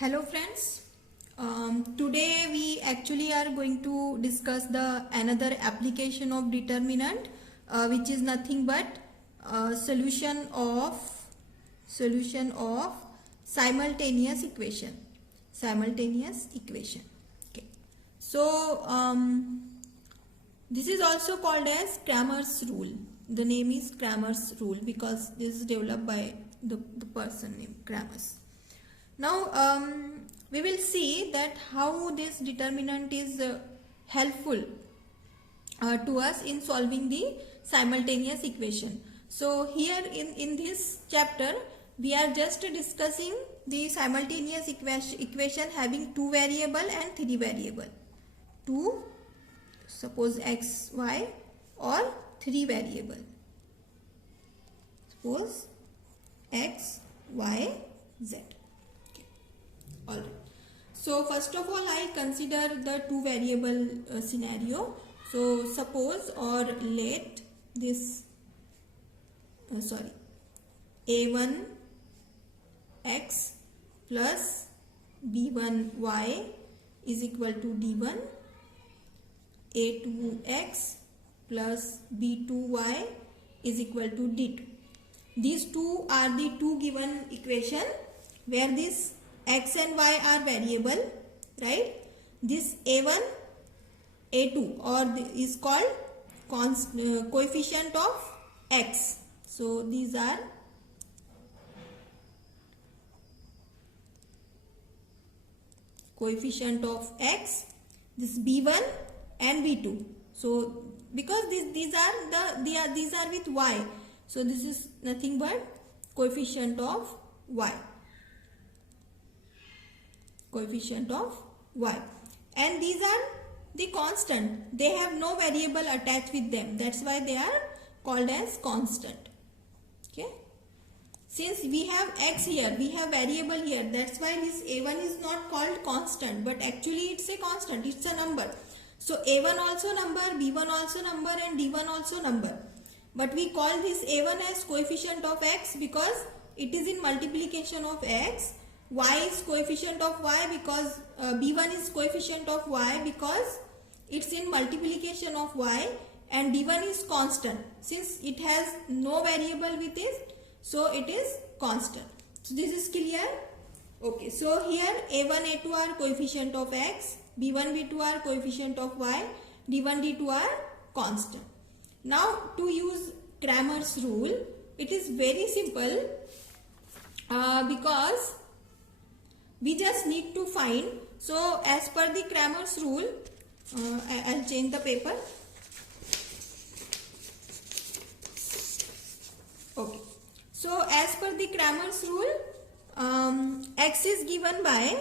Hello friends. Today we actually are going to discuss the another application of determinant, which is nothing but solution of simultaneous equation. Okay. So this is also called as Cramer's rule. The name is Cramer's rule because this is developed by the person named Cramer's. Now we will see that how this determinant is helpful to us in solving the simultaneous equation. So here in this chapter we are just discussing the simultaneous equation having two variable and three variable. Two, suppose x, y, or three variable. Suppose x, y, z. Alright. So first of all, I consider the two variable scenario. So suppose or let this a1 x plus b1 y is equal to d1, a2 x plus b2 y is equal to d2. These two are the two given equation where this x and y are variable, right? This a1, a2 or is called coefficient of x. So these are coefficient of x, this b1 and b2. So because these are with y, so this is nothing but coefficient of y. Coefficient of y, and these are the constant. They have no variable attached with them. That's why they are called as constant. Okay. Since we have x here, we have variable here. That's why this a1 is not called constant, but actually it's a constant. It's a number. So a1 also number, b1 also number, and d1 also number. But we call this a1 as coefficient of x because it is in multiplication of x. Y is coefficient of y because b1 is coefficient of y because it's in multiplication of y, and d1 is constant since it has no variable with it, so it is constant. So this is clear. Okay, so here a1 a2 are coefficient of x, b1 b2 are coefficient of y, d1 d2 are constant. Now to use Cramer's rule, it is very simple because we just need to find. So as per the Cramer's rule, I'll change the paper. Okay. So as per the Cramer's rule, x is given by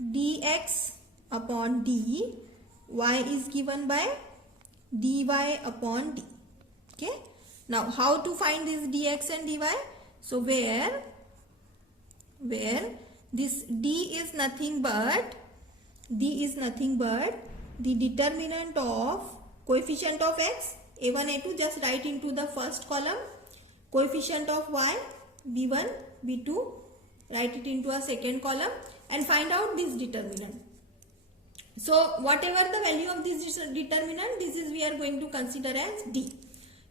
dx upon d, y is given by dy upon d. Okay. Now, how to find this dx and dy? So, where this d is nothing but the determinant of coefficient of x, a1, a2, just write into the first column, coefficient of y, b1, b2, write it into a second column, and find out this determinant. So, whatever the value of this determinant, this is we are going to consider as d.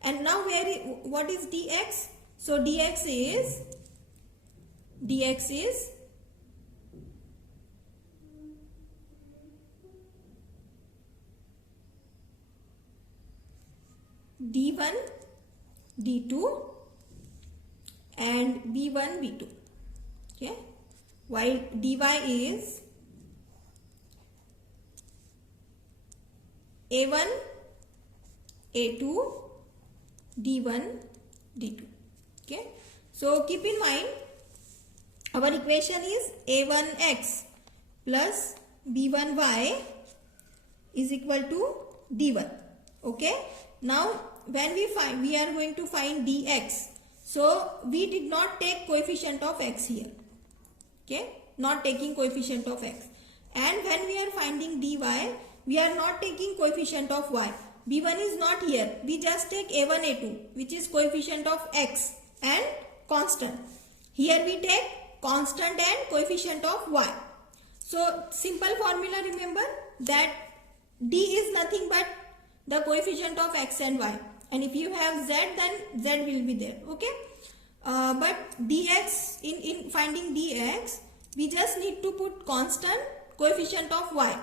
And now what is dx? So dx is d1 d2 and b1 b2. Okay, while dy is a1 a2 d1 d2. Okay, so keep in mind our equation is a1x plus b1y is equal to d1. Okay, now when we are going to find dx, so we did not take coefficient of x here. Okay, not taking coefficient of x, and when we are finding dy, we are not taking coefficient of y. b1 is not here. We just take a1 a2 which is coefficient of x and constant. Here we take constant and coefficient of y. So simple formula, remember that d is nothing but the coefficient of x and y, and if you have z, then z will be there. Okay, but dx, in finding dx, we just need to put constant, coefficient of y.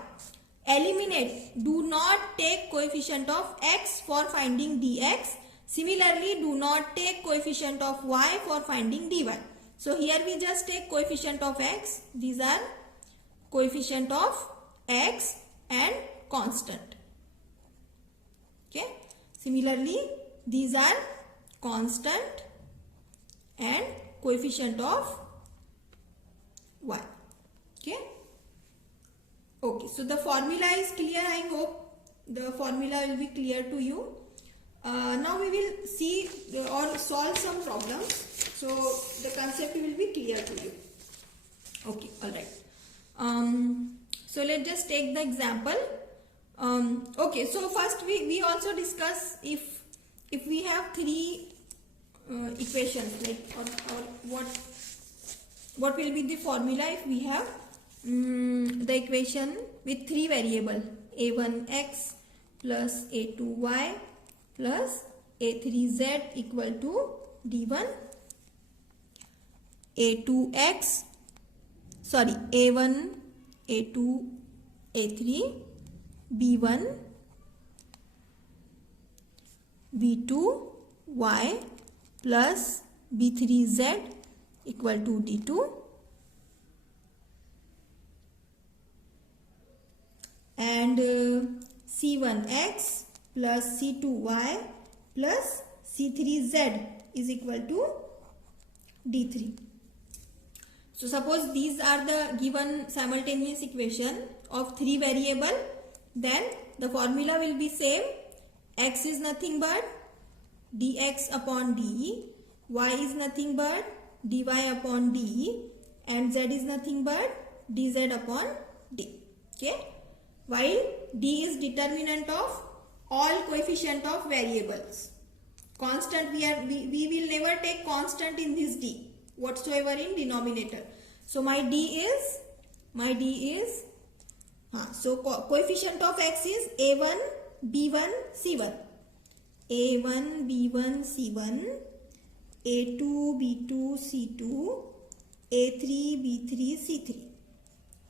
Eliminate, do not take coefficient of x for finding dx. Similarly, do not take coefficient of y for finding dy. So here we just take coefficient of x. These are coefficient of x and constant. Okay. Similarly, these are constant and coefficient of y. Okay. Okay. So the formula is clear. I hope the formula will be clear to you. Now we will see or solve some problems. So the concept will be clear to you. Okay. All right. So let's just take the example. Okay, so first we also discuss if we have three equations, like or what will be the formula if we have the equation with three variable a1x plus a2y plus a3z equal to d1 a2x, sorry, a1 a2 a3 b1 b2 y plus b3z equal to d2 and c1x plus c2y plus c3z is equal to d3. So suppose these are the given simultaneous equation of three variable, then the formula will be same. X is nothing but dx upon d, y is nothing but dy upon d, and z is nothing but dz upon d. Okay, while d is determinant of all coefficient of variables. Constant, we will never take constant in this d whatsoever in denominator. So my d is so coefficient of x is a1 b1 c1, a1 b1 c1, a2 b2 c2, a3 b3 c3.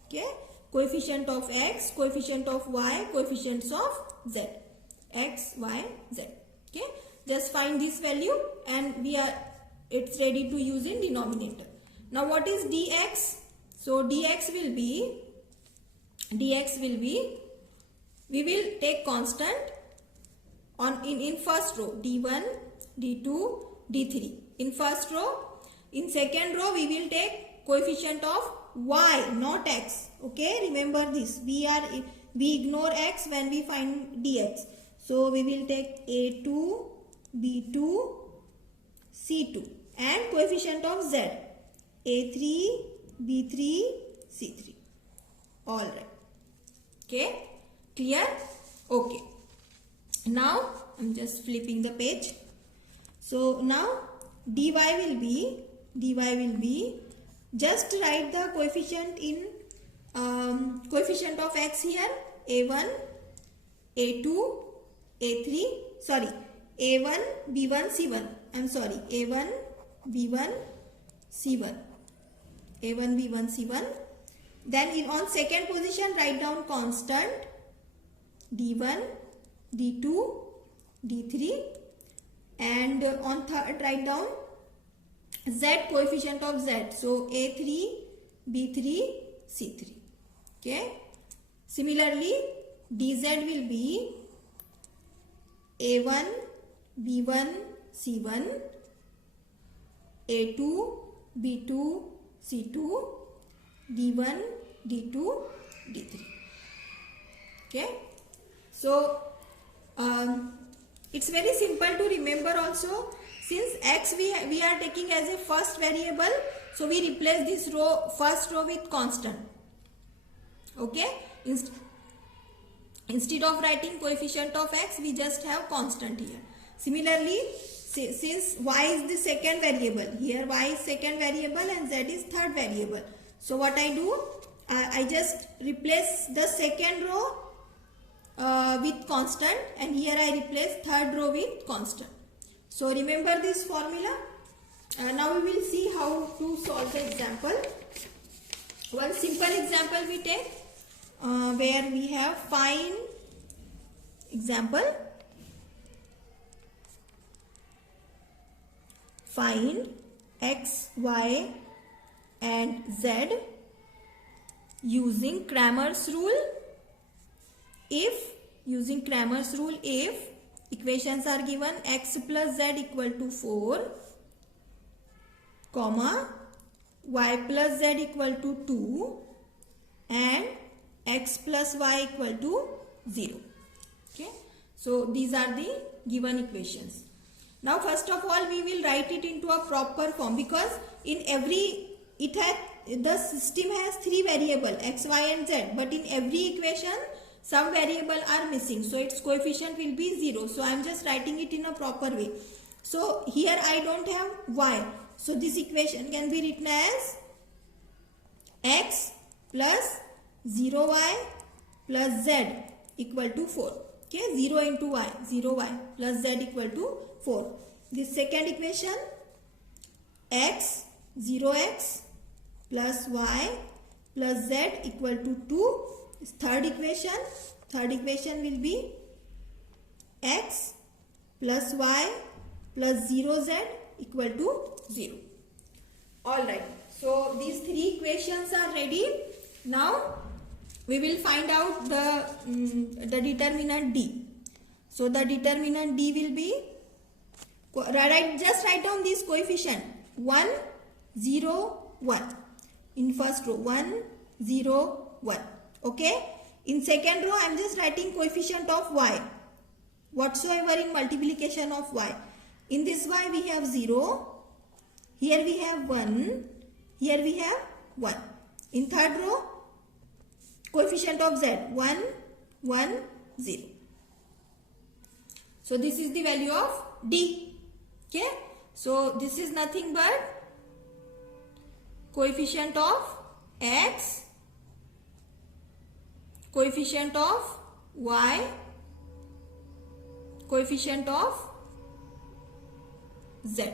Okay, coefficient of x, coefficient of y, coefficients of z, x, y, z. Okay, just find this value and it's ready to use in denominator. Now what is dx? So dx will be, we will take constant on in first row d1, d2, d3 in first row. In second row we will take coefficient of y, not x. Okay, remember this. We ignore x when we find dx. So we will take a2, b2, c2 and coefficient of z a3, b3, c3. All right. Okay, clear? Okay. Now I'm just flipping the page. So now dy will be just write the coefficient in coefficient of x here, a1, a2, a3, sorry, a1, b1, c1. I'm sorry, a1, b1, c1. a1, b1, c1. Then on second position write down constant d1, d2, d3, and on third write down z, coefficient of z. So a3, b3, c3. Okay. Similarly, dz will be a1, b1, c1, a2, b2, c2, d1, d2, d3. Okay. So it's very simple to remember also. Since x we are taking as a first variable, so we replace this row, first row, with constant. Okay. Instead of writing coefficient of x, we just have constant here. Similarly, since y is the second variable, here y is second variable and z is third variable. So what I do, I just replace the second row with constant, and here I replace third row with constant. So remember this formula. Now we will see how to solve the example. One simple example we take where we have find example. Find x, y and z using Cramer's rule. If equations are given x plus z equal to 4, comma y plus z equal to 2 and x plus y equal to 0. Okay, so these are the given equations. Now first of all we will write it into a proper form, because in every the system has three variables x, y and z, but in every equation some variable are missing, so its coefficient will be 0. So I am just writing it in a proper way. So here I don't have y, so this equation can be written as x plus 0y plus z equal to 4. Okay, 0 into y, 0y plus z equal to 4. This second equation, x, 0x plus y plus z equal to 2. This third equation will be x plus y plus 0z equal to 0. Alright, so these three equations are ready. Now we will find out the determinant d. So the determinant d will be, just write down this coefficient 1, 0, 1 in first row, 1, 0, 1. Okay, in second row I am just writing coefficient of y whatsoever in multiplication of y. In this y we have 0, here we have 1, here we have 1. In third row, coefficient of z 1, 1, 0. So this is the value of d. Okay, so this is nothing but coefficient of x, coefficient of y, coefficient of z.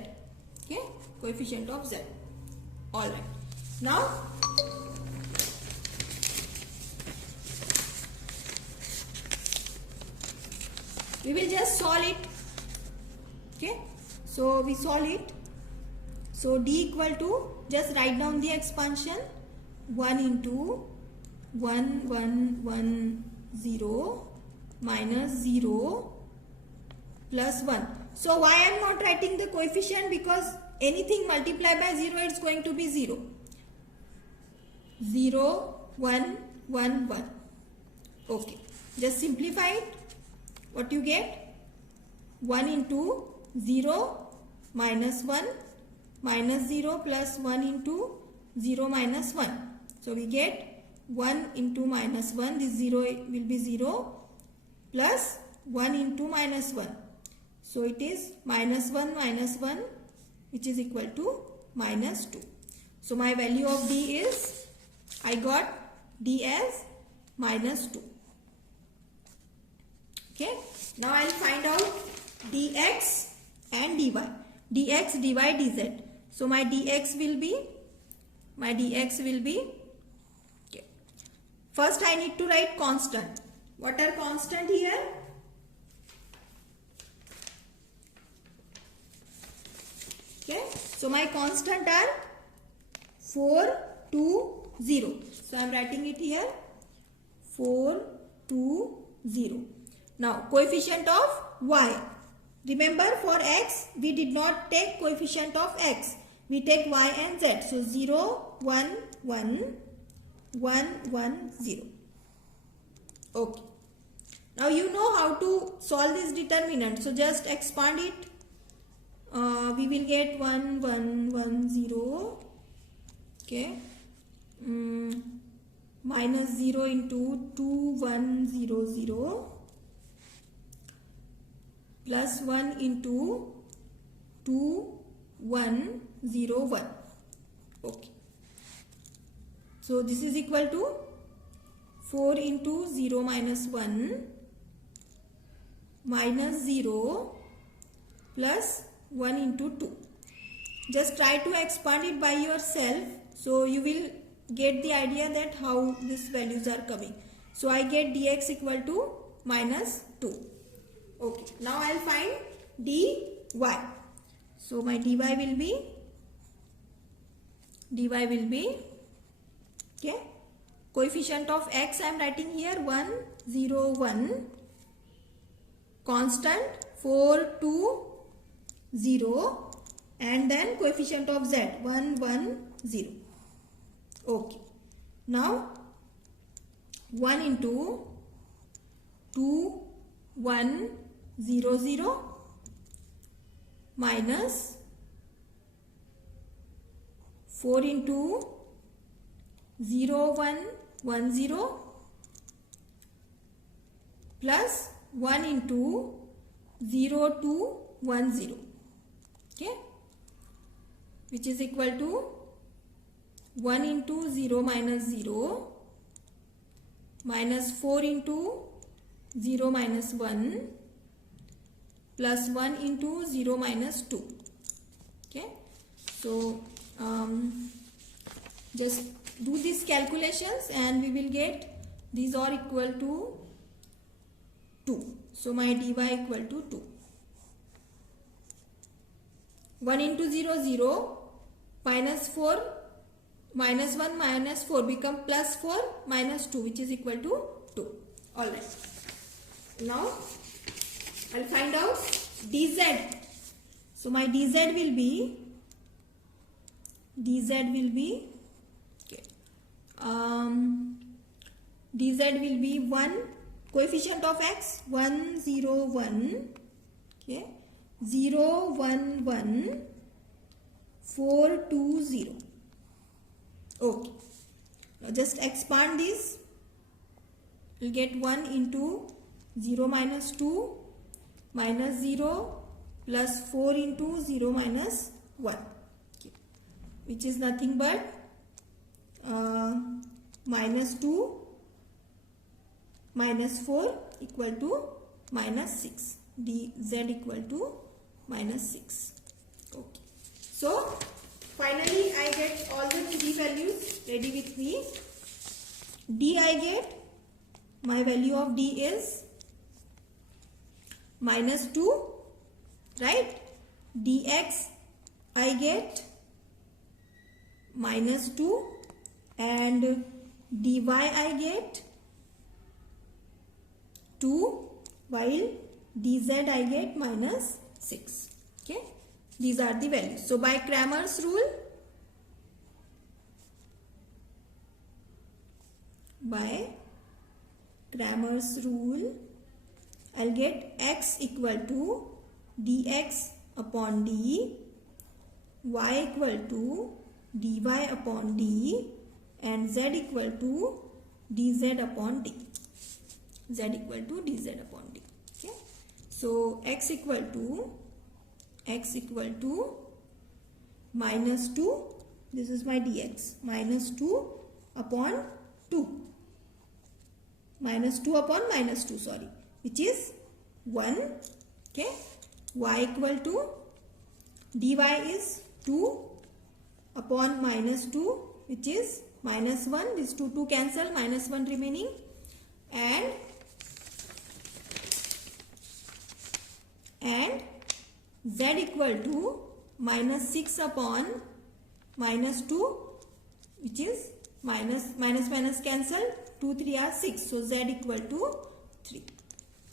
Okay, coefficient of z. All right. Now we will just solve it. Okay, so we solve it. So d equal to, just write down the expansion, 1 into 1, 1, 1, 0 minus 0 plus 1. So why I am not writing the coefficient? Because anything multiplied by 0 it's going to be 0. 0, 1, 1, 1. Okay, just simplify it. What you get? 1 into 0 minus 1 minus 0 plus 1 into 0 minus 1. So we get 1 into minus 1, this 0 will be 0 plus 1 into minus 1. So it is minus 1 which is equal to minus 2. So my value of d is, I got d as minus 2. Okay, now I will find out dx and dy. Dx, dy, dz. So my dx will be, okay. First I need to write constant. What are constant here? Okay, so my constant are 4, 2, 0. So I am writing it here, 4, 2, 0. Now coefficient of y. Remember, for x we did not take coefficient of x. We take y and z. So 0, 1, 1, 1, 1, 0. Okay. Now you know how to solve this determinant. So just expand it. We will get 1, 1, 1, 0. Okay. Minus 0 into 2, 1, 0, 0. plus 1 into 2 1 0 1. Okay, so this is equal to 4 into 0 minus 1 minus 0 plus 1 into 2. Just try to expand it by yourself, so you will get the idea that how these values are coming. So I get dx equal to minus 2. Okay, now I'll find dy. So my dy will be okay, coefficient of x I am writing here 1 0 1, constant 4 2 0, and then coefficient of z 1 1 0. Okay, now 1 into 2 1 0 0 minus 4 into 0 1 1 0 plus 1 into 0 2 1 0. Okay, which is equal to 1 into 0 minus 0 minus 4 into 0 minus 1 plus 1 into 0 minus 2. Okay, so just do these calculations and we will get these are equal to 2. So my dy equal to 2. 1 into 0 0 minus 4 minus 1 minus 4 become plus 4 minus 2, which is equal to 2. Alright, now I'll find out dz. So my dz will be okay, dz will be 1, coefficient of x 1 0 1, okay, 0 1 1 4 2 0. Okay, now just expand this. We'll get 1 into 0 minus 2 minus 0 plus 4 into 0 minus 1, okay, which is nothing but minus 2 minus 4 equal to minus 6. dz equal to minus 6. Okay, so finally I get all the three values ready with me. D I get, my value of d is minus 2, right? Dx I get minus 2 and dy I get 2 while dz I get minus 6. Okay, these are the values. So by Cramer's rule, I'll get x equal to dx upon d, y equal to dy upon d, and z equal to dz upon d. Z equal to dz upon d. Okay, so x equal to minus 2, this is my dx, minus 2 upon 2, minus 2 upon minus 2, sorry, which is 1. Okay, y equal to dy is 2 upon minus 2, which is minus 1. This 2 cancel, minus 1 remaining, and z equal to minus 6 upon minus 2, which is minus cancel, 2 3 are 6, so z equal to 3.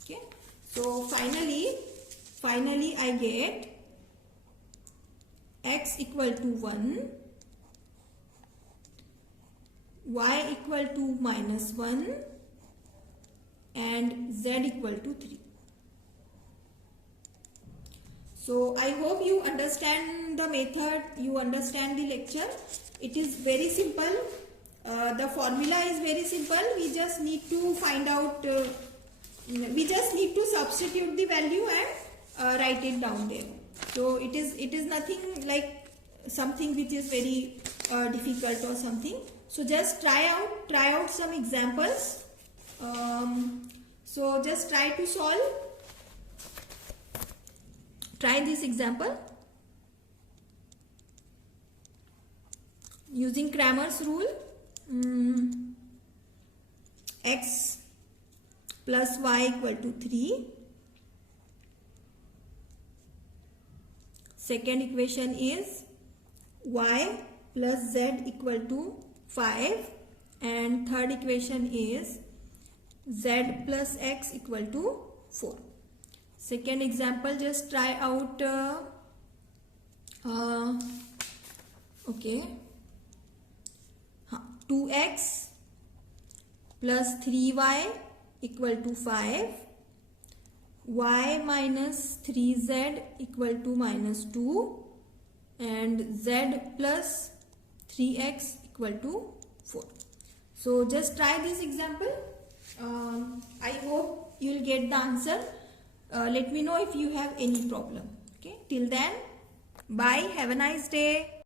Okay, so finally I get x equal to 1, y equal to minus 1, and z equal to 3. So I hope you understand the method, you understand the lecture. It is very simple. The formula is very simple. We just need to find out, we just need to substitute the value write it down there. So it is nothing like something which is very difficult or something. So just try out some examples. So just try to solve. Try this example using Cramer's rule. X plus y equal to 3. Second equation is y plus z equal to 5, and third equation is z plus x equal to 4. Second example, just try out okay, 2x plus 3y equal to 5, y minus 3z equal to minus 2, and z plus 3x equal to 4. So just try this example. I hope you will get the answer. Let me know if you have any problem. Okay, till then, bye, have a nice day.